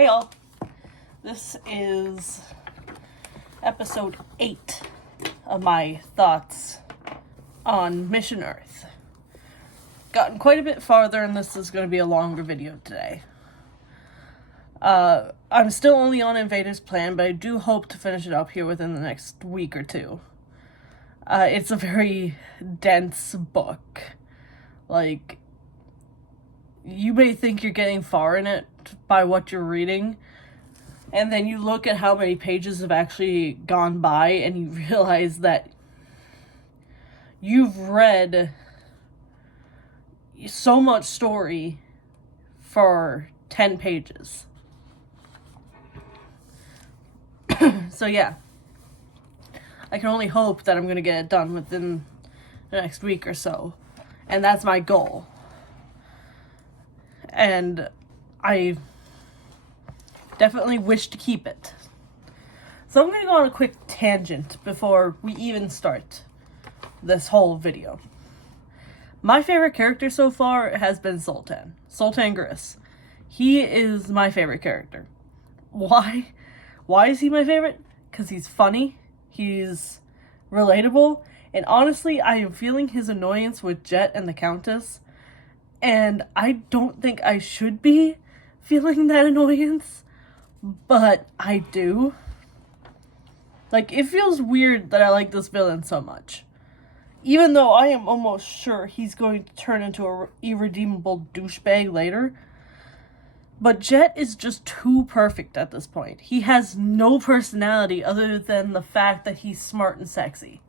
Hey all, this is episode 8 of my thoughts on Mission Earth. Gotten quite a bit farther and this is going to be a longer video today. I'm still only on Invaders Plan, but I do hope to finish it up here within the next week or two. It's a very dense book. Like, you may think you're getting far in it by what you're reading, and then you look at how many pages have actually gone by and you realize that you've read so much story for 10 pages. So yeah, I can only hope that I'm going to get it done within the next week or so, and that's my goal. And I definitely wish to keep it. So I'm going to go on a quick tangent before we even start this whole video. My favorite character so far has been Sultan Gris. He is my favorite character. Why? Why is he my favorite? Because he's funny, he's relatable, and honestly, I am feeling his annoyance with Jet and the Countess. And I don't think I should be feeling that annoyance, but I do. Like, it feels weird that I like this villain so much. Even though I am almost sure he's going to turn into an irredeemable douchebag later. But Jet is just too perfect at this point. He has no personality other than the fact that he's smart and sexy.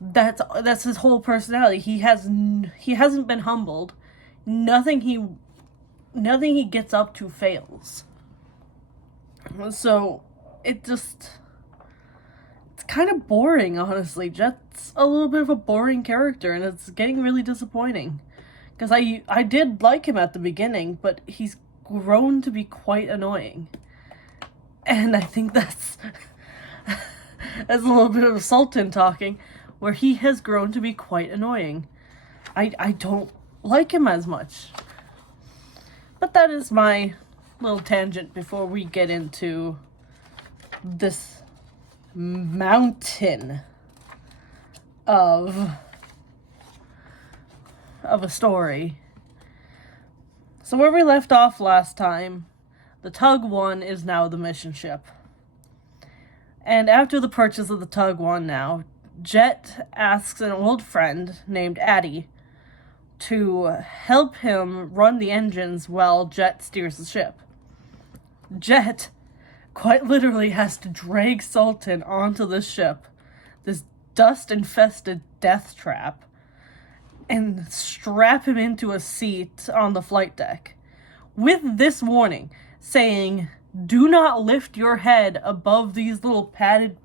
That's his whole personality. He hasn't been humbled. Nothing he gets up to fails. So, it's kind of boring, honestly. Jet's a little bit of a boring character, and it's getting really disappointing. Because I did like him at the beginning, but he's grown to be quite annoying. And I think that's a little bit of Sultan talking, where he has grown to be quite annoying. I don't like him as much. But that is my little tangent before we get into this mountain of a story. So where we left off last time, the Tug 1 is now the mission ship. And after the purchase of the Tug 1 now, Jet asks an old friend named Addie to help him run the engines while Jet steers the ship. Jet quite literally has to drag Sultan onto the ship, this dust-infested death trap, and strap him into a seat on the flight deck, with this warning, saying, do not lift your head above these little padded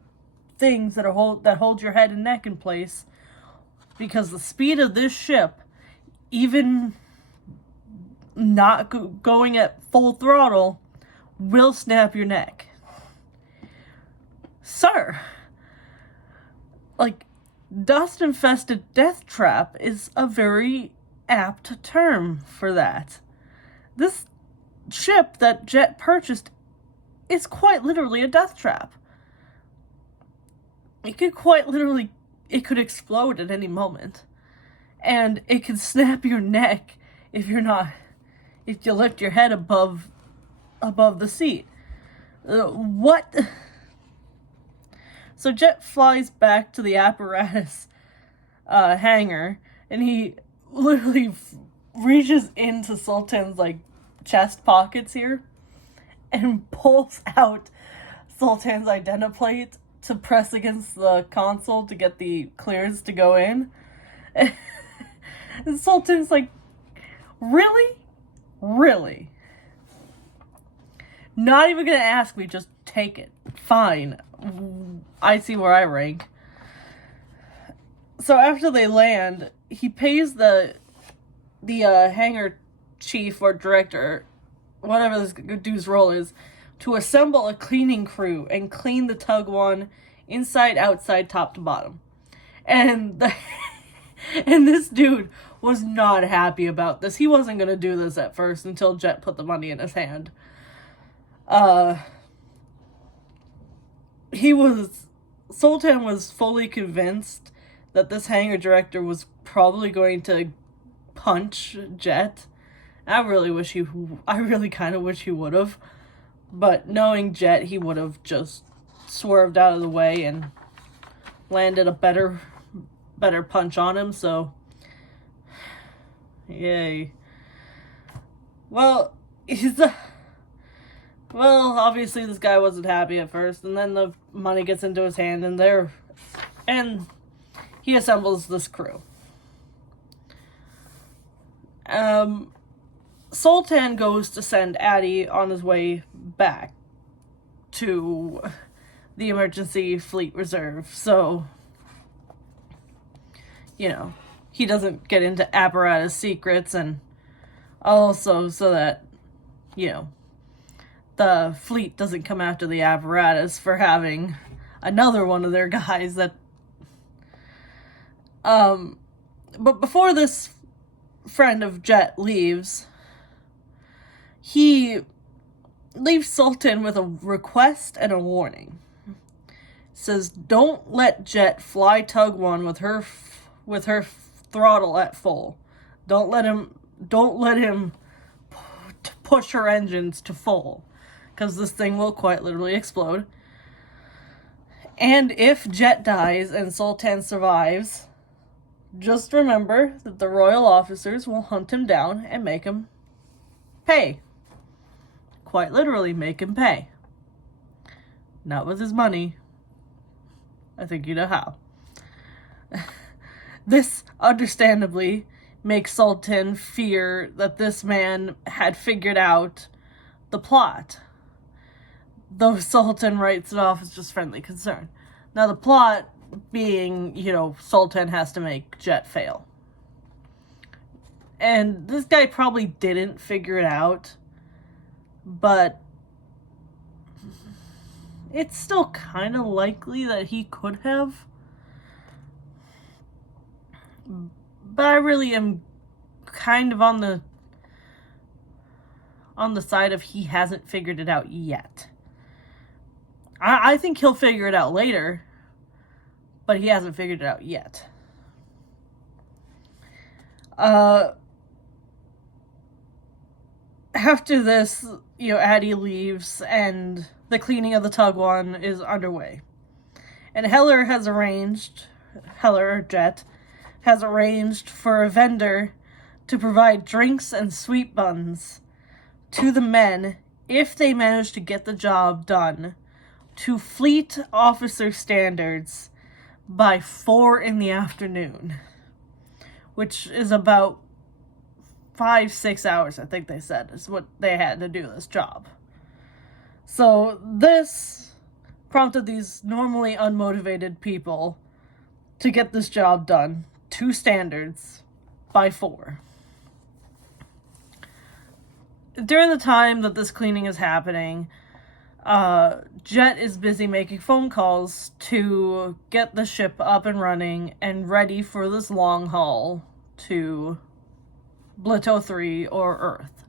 things that hold your head and neck in place, because the speed of this ship, even not going at full throttle, will snap your neck. Sir, like, dust-infested death trap is a very apt term for that. This ship that Jet purchased is quite literally a death trap. It could explode at any moment. And it can snap your neck if you lift your head above the seat. What? So Jet flies back to the apparatus hangar, and he literally reaches into Sultan's chest pockets here, and pulls out Sultan's identiplate to press against the console to get the clearance to go in. And Sultan's like, really? Really? Not even gonna ask me, just take it. Fine. I see where I rank. So after they land, he pays the hangar chief or director, whatever this dude's role is, to assemble a cleaning crew and clean the Tug 1 inside, outside, top to bottom. And this dude was not happy about this. He wasn't going to do this at first until Jet put the money in his hand. uh, Sultan was fully convinced that this hangar director was probably going to punch Jet. I really kind of wish he would have. But knowing Jet, he would have just swerved out of the way and landed a better punch on him, so yay. Well, obviously this guy wasn't happy at first, and then the money gets into his hand, and he assembles this crew. Sultan goes to send Addy on his way back to the emergency fleet reserve, so, you know, he doesn't get into apparatus secrets, and also so that, you know, the fleet doesn't come after the apparatus for having another one of their guys that, but before this friend of Jet leaves, he leaves Sultan with a request and a warning. Says, don't let Jet fly Tug 1 with her throttle at full. Don't let him push her engines to full, because this thing will quite literally explode. And if Jet dies and Sultan survives, just remember that the royal officers will hunt him down and make him pay. Quite literally make him pay. Not with his money. I think you know how. This, understandably, makes Sultan fear that this man had figured out the plot. Though Sultan writes it off as just friendly concern. Now the plot being, you know, Sultan has to make Jet fail. And this guy probably didn't figure it out, but it's still kind of likely that he could have. But I really am kind of on the side of he hasn't figured it out yet. I think he'll figure it out later, but he hasn't figured it out yet. After this, you know, Addy leaves and the cleaning of the Tug 1 is underway. And Jet, has arranged for a vendor to provide drinks and sweet buns to the men if they manage to get the job done to fleet officer standards by 4 in the afternoon, which is about 5-6 hours, I think they said, is what they had to do this job. So this prompted these normally unmotivated people to get this job done to standards by 4. During the time that this cleaning is happening, Jet is busy making phone calls to get the ship up and running and ready for this long haul to Blito 3 or Earth.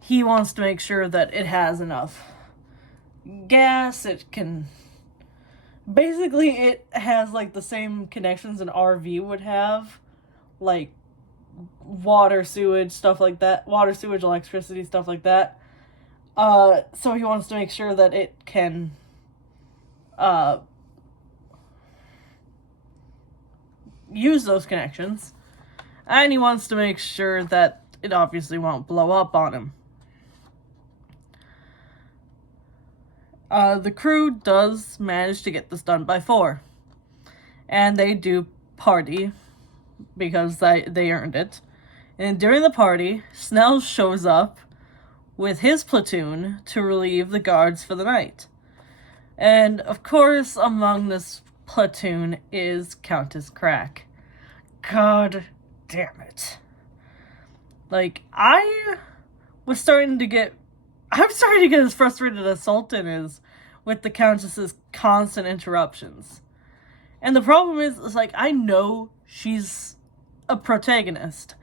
He wants to make sure that it has enough gas, it has like the same connections an RV would have, like water, sewage, stuff like that, electricity, stuff like that. So he wants to make sure that it can use those connections, and he wants to make sure that it obviously won't blow up on him. The crew does manage to get this done by 4, and they do party because they earned it. And during the party, Snell shows up with his platoon to relieve the guards for the night. And of course, among this platoon is Countess Crack. God damn it. Like, I'm starting to get as frustrated as Sultan is with the Countess's constant interruptions. And the problem is like, I know she's a protagonist.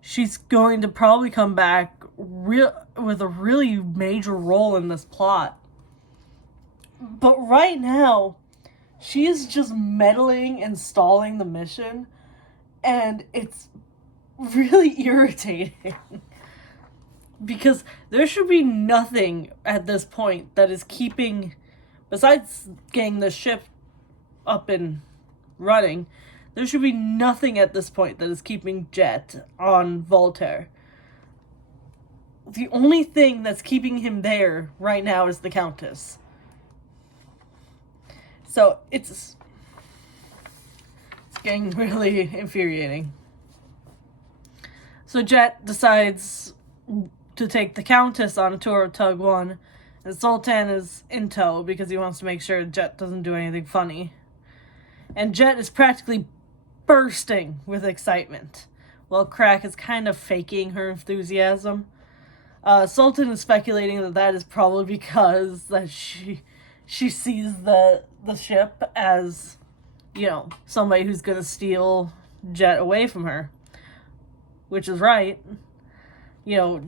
She's going to probably come back with a really major role in this plot. But right now, she is just meddling and stalling the mission, and it's really irritating. Because there should be nothing at this point that is keeping, besides getting the ship up and running, there should be nothing at this point that is keeping Jet on Voltaire. The only thing that's keeping him there right now is the Countess. So it's getting really infuriating. So Jet decides to take the Countess on a tour of Tug 1, and Sultan is in tow because he wants to make sure Jet doesn't do anything funny. And Jet is practically bursting with excitement, while Crack is kind of faking her enthusiasm. Sultan is speculating that is probably because that she sees the ship as, somebody who's gonna steal Jet away from her. Which is right.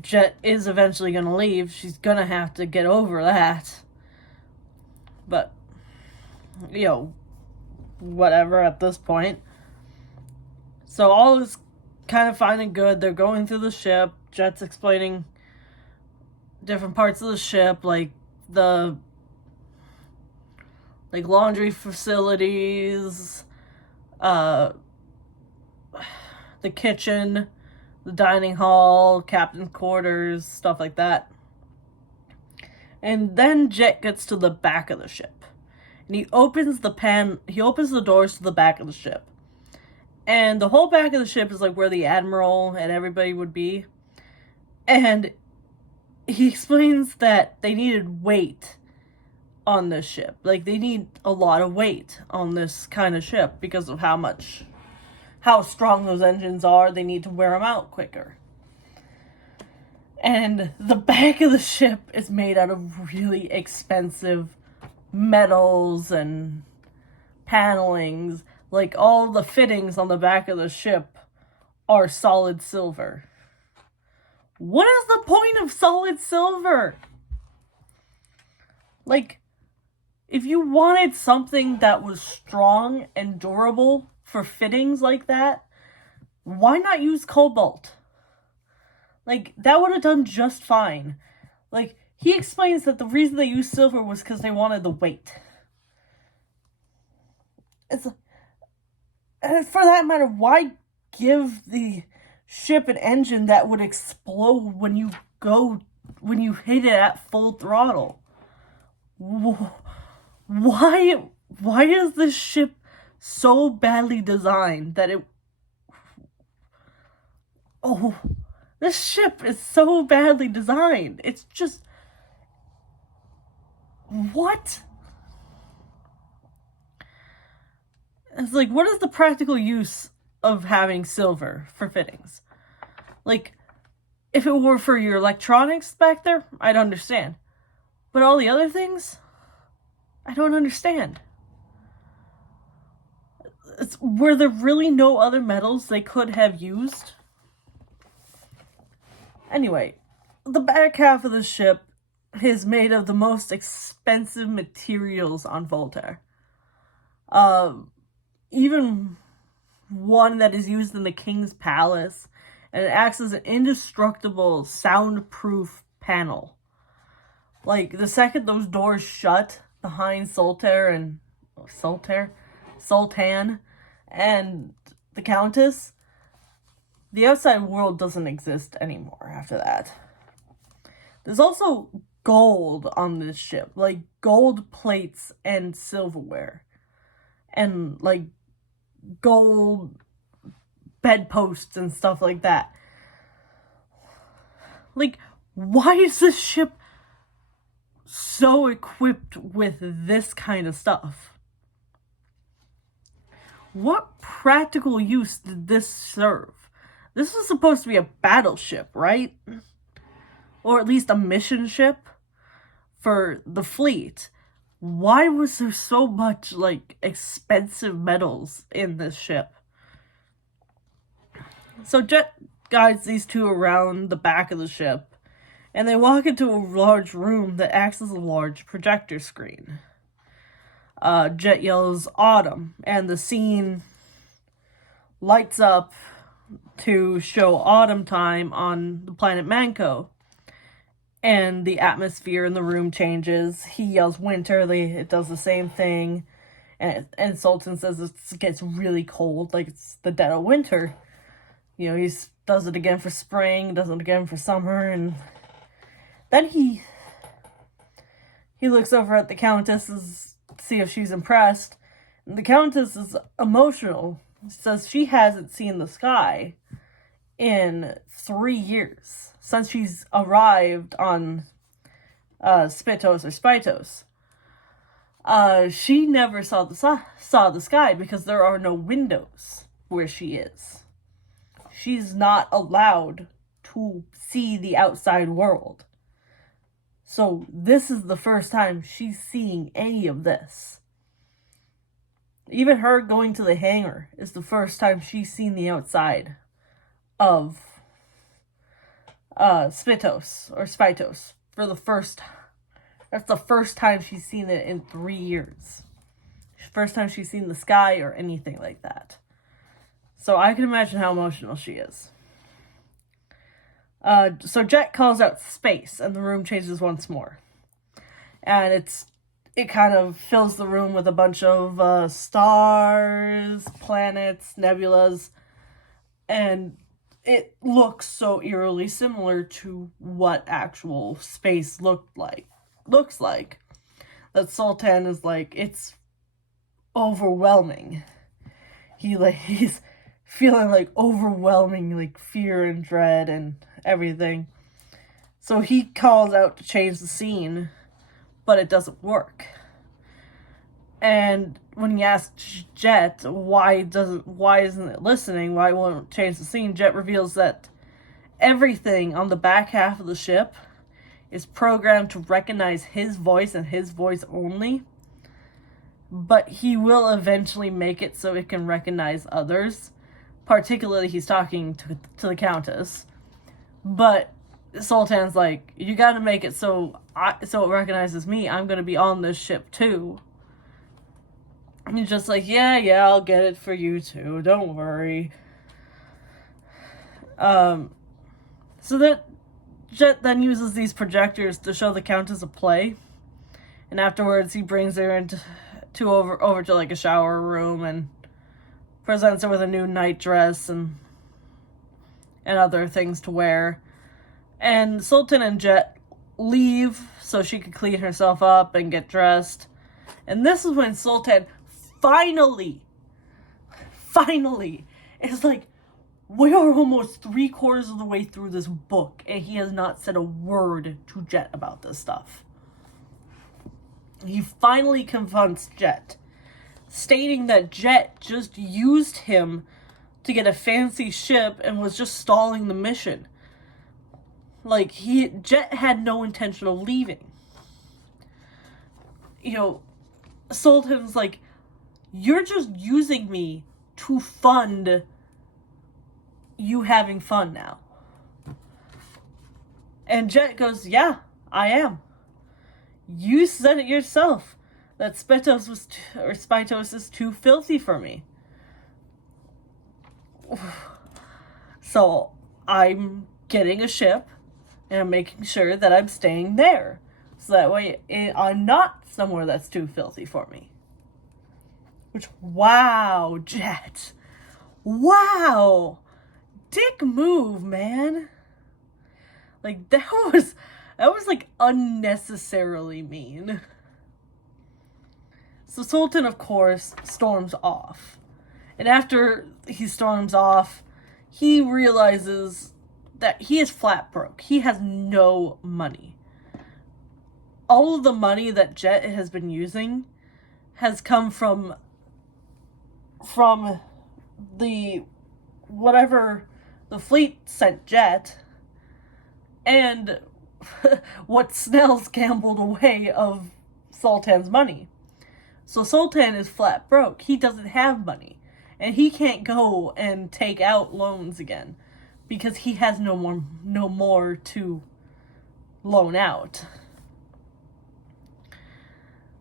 Jet is eventually gonna leave. She's gonna have to get over that. But, whatever at this point. So all is kind of fine and good. They're going through the ship. Jet's explaining different parts of the ship, like the laundry facilities, the kitchen, the dining hall, captain's quarters, stuff like that. And then Jet gets to the back of the ship. And he opens the doors to the back of the ship. And the whole back of the ship is like where the admiral and everybody would be. And he explains that they needed weight on this ship. Like, they need a lot of weight on this kind of ship because of how strong those engines are. They need to wear them out quicker. And the back of the ship is made out of really expensive metals and panelings. Like, all the fittings on the back of the ship are solid silver. What is the point of solid silver? Like, if you wanted something that was strong and durable for fittings like that, why not use cobalt? Like, that would have done just fine. Like, he explains that the reason they used silver was because they wanted the weight. And for that matter, why give the ship an engine that would explode when you hit it at full throttle? Why is this ship so badly designed that it... Oh, this ship is so badly designed. It's just... What? It's like, what is the practical use of having silver for fittings? Like, if it were for your electronics back there, I'd understand. But all the other things, I don't understand. Were there really no other metals they could have used? Anyway, the back half of the ship is made of the most expensive materials on Voltaire. Even one that is used in the King's Palace, and it acts as an indestructible, soundproof panel. Like, the second those doors shut behind Sultan and the Countess, the outside world doesn't exist anymore after that. There's also gold on this ship, like gold plates and silverware, and like gold bedposts and stuff like that. Like, why is this ship so equipped with this kind of stuff? What practical use did this serve? This was supposed to be a battleship, right? Or at least a mission ship for the fleet. Why was there so much, like, expensive metals in this ship? So Jet guides these two around the back of the ship, And they walk into a large room that acts as a large projector screen. Jet yells, "Autumn," and the scene lights up to show autumn time on the planet Manco. And the atmosphere in the room changes. He yells winter, it does the same thing. And Sultan says it gets really cold, like it's the dead of winter. You know, he does it again for spring, does it again for summer, and then he looks over at the Countess to see if she's impressed. And the Countess is emotional. Says she hasn't seen the sky in 3 years since she's arrived on Spitos or Spitos. She never saw the sky because there are no windows where she is. She's not allowed to see the outside world. So this is the first time she's seeing any of this. Even her going to the hangar is the first time she's seen the outside of Spitos or Spitos for the first time. That's the first time she's seen it in 3 years. First time she's seen the sky or anything like that. So I can imagine how emotional she is. So Jet calls out space, and the room changes once more. And it kind of fills the room with a bunch of stars, planets, nebulas, and it looks so eerily similar to what actual space looks like. That Sultan is like, it's overwhelming. He's feeling like overwhelming like fear and dread and everything. So he calls out to change the scene, but it doesn't work. And when he asks Jet why isn't it listening, why won't it change the scene, Jet reveals that everything on the back half of the ship is programmed to recognize his voice and his voice only. But he will eventually make it so it can recognize others. Particularly, he's talking to the Countess. But Sultan's like, you gotta make it so it recognizes me. I'm gonna be on this ship too. And he's just like, yeah, I'll get it for you too. Don't worry. So that Jet then uses these projectors to show the Countess a play. And afterwards, he brings her over to like a shower room and presents her with a new night dress and other things to wear. And Sultan and Jet leave so she could clean herself up and get dressed. And this is when Sultan finally is like, we are almost 3/4 of the way through this book, and he has not said a word to Jet about this stuff. He finally confronts Jet, stating that Jet just used him to get a fancy ship and was just stalling the mission. Like, Jet had no intention of leaving. You know, Sultan's like, you're just using me to fund you having fun now. And Jet goes, yeah, I am. You said it yourself that Spitos is too filthy for me. So I'm getting a ship and I'm making sure that I'm staying there. So that way I'm not somewhere that's too filthy for me. Which, wow, Jet. Wow. Dick move, man. Like, that was like unnecessarily mean. So Sultan, of course, storms off. And after he storms off, he realizes that he is flat broke. He has no money. All of the money that Jet has been using has come from the whatever the fleet sent Jet, and what Snell's gambled away of Sultan's money. So Sultan is flat broke. He doesn't have money. And he can't go and take out loans again because he has no more to loan out.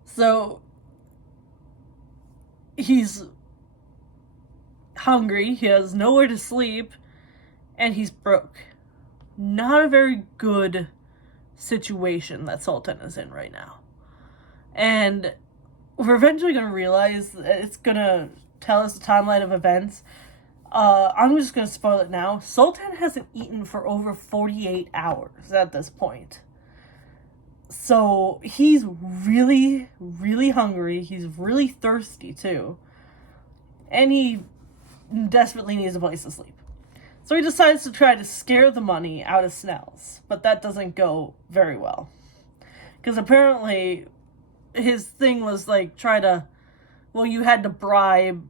So he's hungry, he has nowhere to sleep, and he's broke. Not a very good situation that Sultan is in right now. And we're eventually going to realize that it's going to tell us the timeline of events. I'm just going to spoil it now. Sultan hasn't eaten for over 48 hours at this point. So he's really, really hungry. He's really thirsty too. And he desperately needs a place to sleep. So he decides to try to scare the money out of Snell's. But that doesn't go very well. Because apparently his thing was like, you had to bribe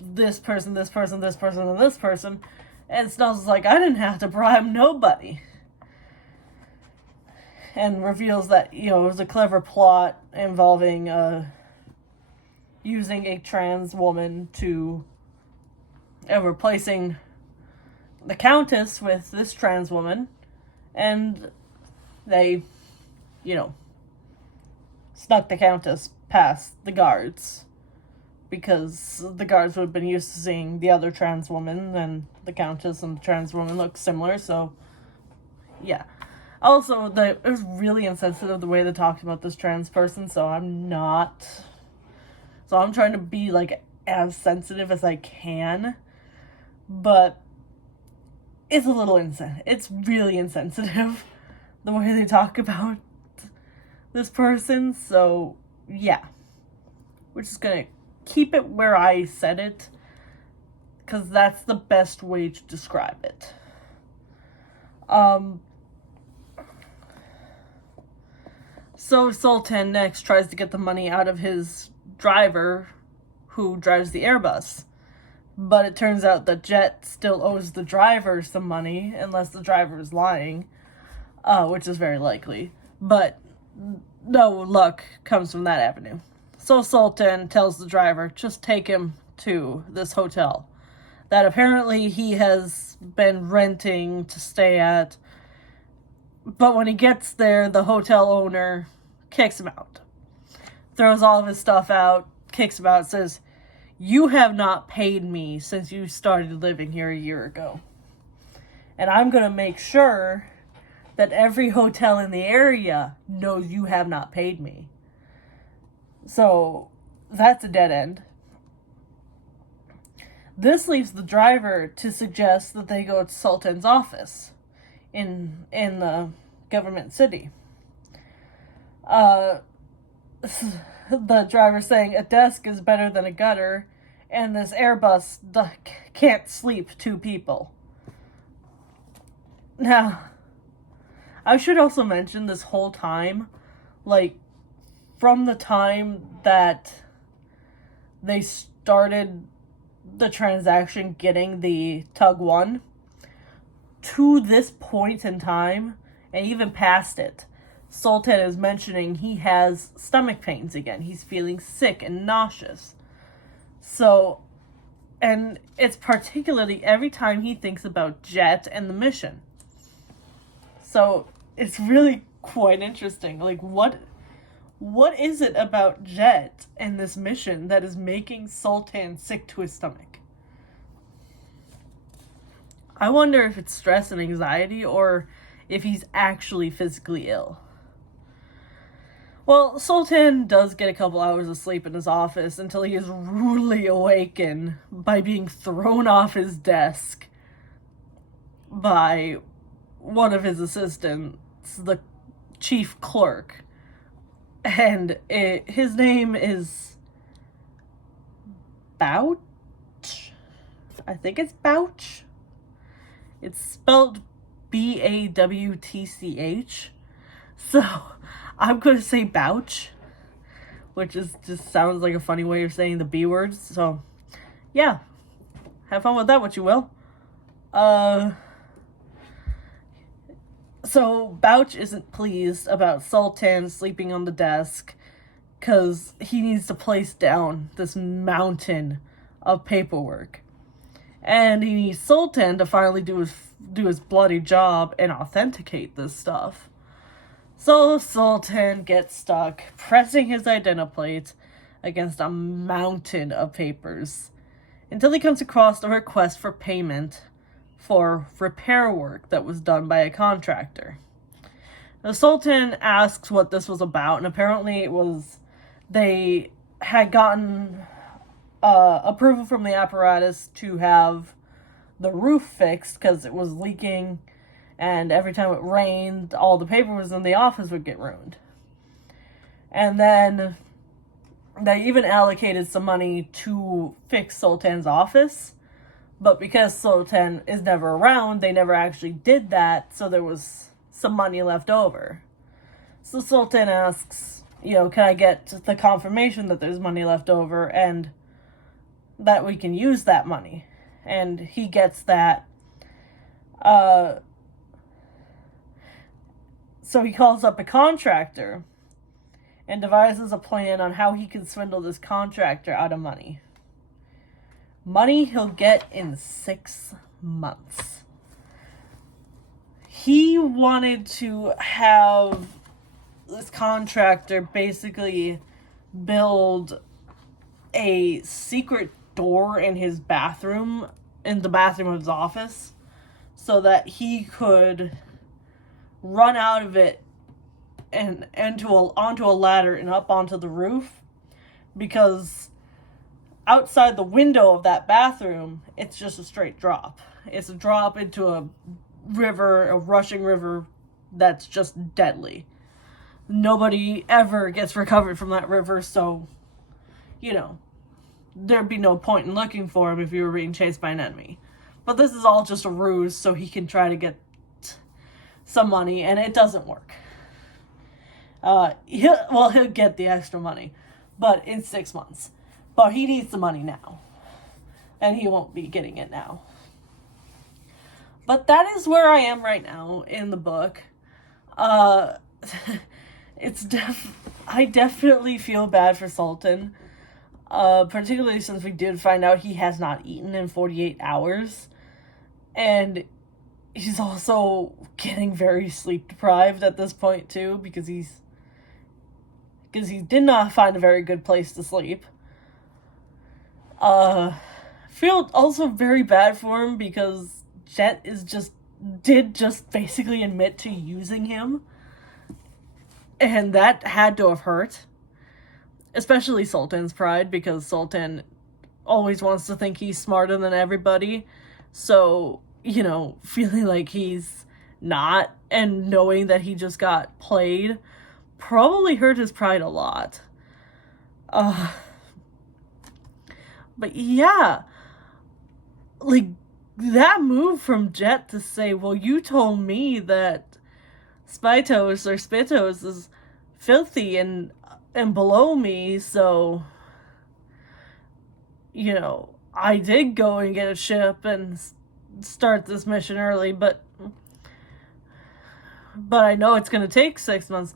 this person, this person, this person, and this person. And Snell's like, I didn't have to bribe nobody. And reveals that, it was a clever plot involving using a trans woman to replacing the Countess with this trans woman. And they, snuck the Countess past the guards. Because the guards would have been used to seeing the other trans woman, and the Countess and the trans woman look similar, so yeah. Also, it was really insensitive the way they talked about this trans person, so I'm trying to be, as sensitive as I can, but it's a little it's really insensitive, the way they talk about this person, so, yeah. We're just gonna keep it where I said it, because that's the best way to describe it. So Sultan next tries to get the money out of his driver who drives the Airbus. But it turns out that Jet still owes the driver some money, unless the driver is lying, which is very likely. But no luck comes from that avenue. So Sultan tells the driver, just take him to this hotel that apparently he has been renting to stay at. But when he gets there, the hotel owner kicks him out. Throws all of his stuff out, kicks him out, says, you have not paid me since you started living here a year ago. And I'm going to make sure that every hotel in the area knows you have not paid me. So, that's a dead end. This leaves the driver to suggest that they go to Sultan's office in the government city. The driver saying a desk is better than a gutter, and this Airbus can't sleep two people. Now, I should also mention this whole time, from the time that they started the transaction getting the Tug 1 to this point in time, and even past it, Sultan is mentioning he has stomach pains again. He's feeling sick and nauseous. So, and it's particularly every time he thinks about Jet and the mission. So, it's really quite interesting. What is it about Jet and this mission that is making Sultan sick to his stomach? I wonder if it's stress and anxiety, or if he's actually physically ill. Well, Sultan does get a couple hours of sleep in his office until he is rudely awakened by being thrown off his desk by one of his assistants, the chief clerk. And his name is Bouch? I think it's Bouch. It's spelled Bawtch. So, I'm going to say Bouch, which just sounds like a funny way of saying the B words. So, yeah. Have fun with that, what you will. So, Bouch isn't pleased about Sultan sleeping on the desk because he needs to place down this mountain of paperwork. And he needs Sultan to finally do his bloody job and authenticate this stuff. So Sultan gets stuck pressing his identiplate against a mountain of papers until he comes across a request for payment for repair work that was done by a contractor. The Sultan asks what this was about, and apparently it was they had gotten approval from the apparatus to have the roof fixed because it was leaking, and every time it rained, all the papers in the office would get ruined. And then they even allocated some money to fix Sultan's office, but because Sultan is never around, they never actually did that, so there was some money left over. So Sultan asks, can I get the confirmation that there's money left over and that we can use that money? And he gets that. So he calls up a contractor and devises a plan on how he can swindle this contractor out of money. Money he'll get in 6 months. He wanted to have this contractor basically build a secret door in his bathroom, in the bathroom of his office, so that he could run out of it and onto a ladder and up onto the roof, because outside the window of that bathroom, it's just a straight drop. It's a drop into a river, a rushing river that's just deadly. Nobody ever gets recovered from that river, so, there'd be no point in looking for him if you were being chased by an enemy. But this is all just a ruse so he can try to get some money, and it doesn't work. He'll get the extra money, but in 6 months. But he needs the money now, and he won't be getting it now. But that is where I am right now in the book. I definitely feel bad for Sultan, particularly since we did find out he has not eaten in 48 hours, and he's also getting very sleep deprived at this point too, because he did not find a very good place to sleep. Feel also very bad for him because Jet did basically admit to using him, and that had to have hurt, especially Sultan's pride, because Sultan always wants to think he's smarter than everybody, so, feeling like he's not, and knowing that he just got played, probably hurt his pride a lot. But yeah, that move from Jet to say, well, you told me that Spytos or Spitos is filthy and below me, so, I did go and get a ship and start this mission early, but I know it's going to take 6 months,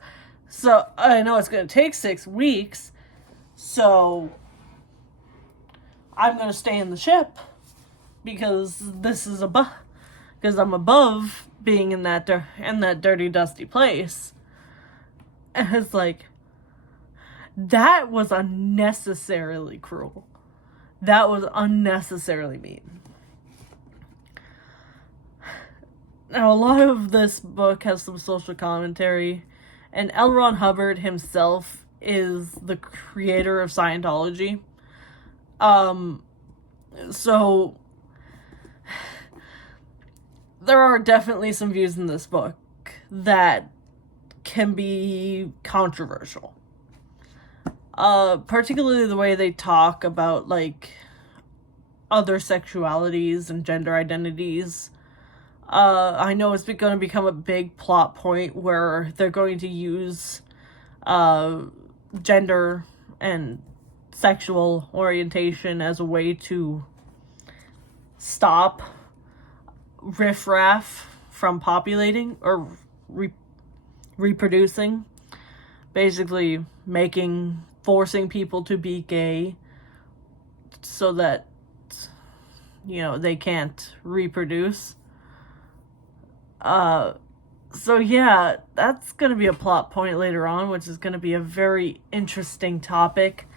so I know it's going to take 6 weeks, so I'm going to stay in the ship. Because because I'm above being in that dirty, dusty place. And it's like, that was unnecessarily cruel. That was unnecessarily mean. Now, a lot of this book has some social commentary, and L. Ron Hubbard himself is the creator of Scientology. So there are definitely some views in this book that can be controversial. Particularly the way they talk about, other sexualities and gender identities. I know it's going to become a big plot point where they're going to use gender and sexual orientation as a way to stop riffraff from populating or reproducing, basically forcing people to be gay so that they can't reproduce. So yeah, that's going to be a plot point later on, which is going to be a very interesting topic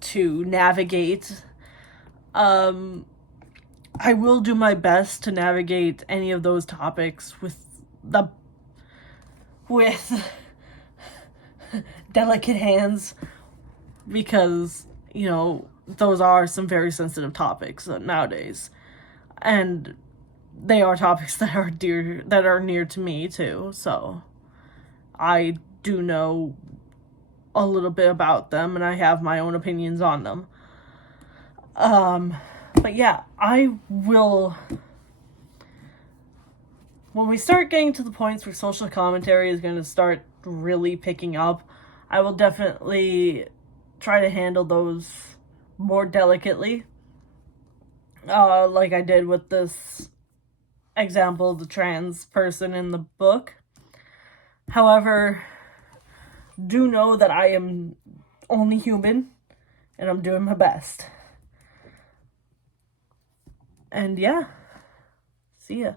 to navigate. I will do my best to navigate any of those topics with delicate hands, because, you know, those are some very sensitive topics nowadays. And they are topics that are near to me too, so I do know a little bit about them and I have my own opinions on them. But yeah, I will, when we start getting to the points where social commentary is going to start really picking up, I will definitely try to handle those more delicately. Like I did with this example of the trans person in the book. However, do know that I am only human and I'm doing my best. And yeah, see ya.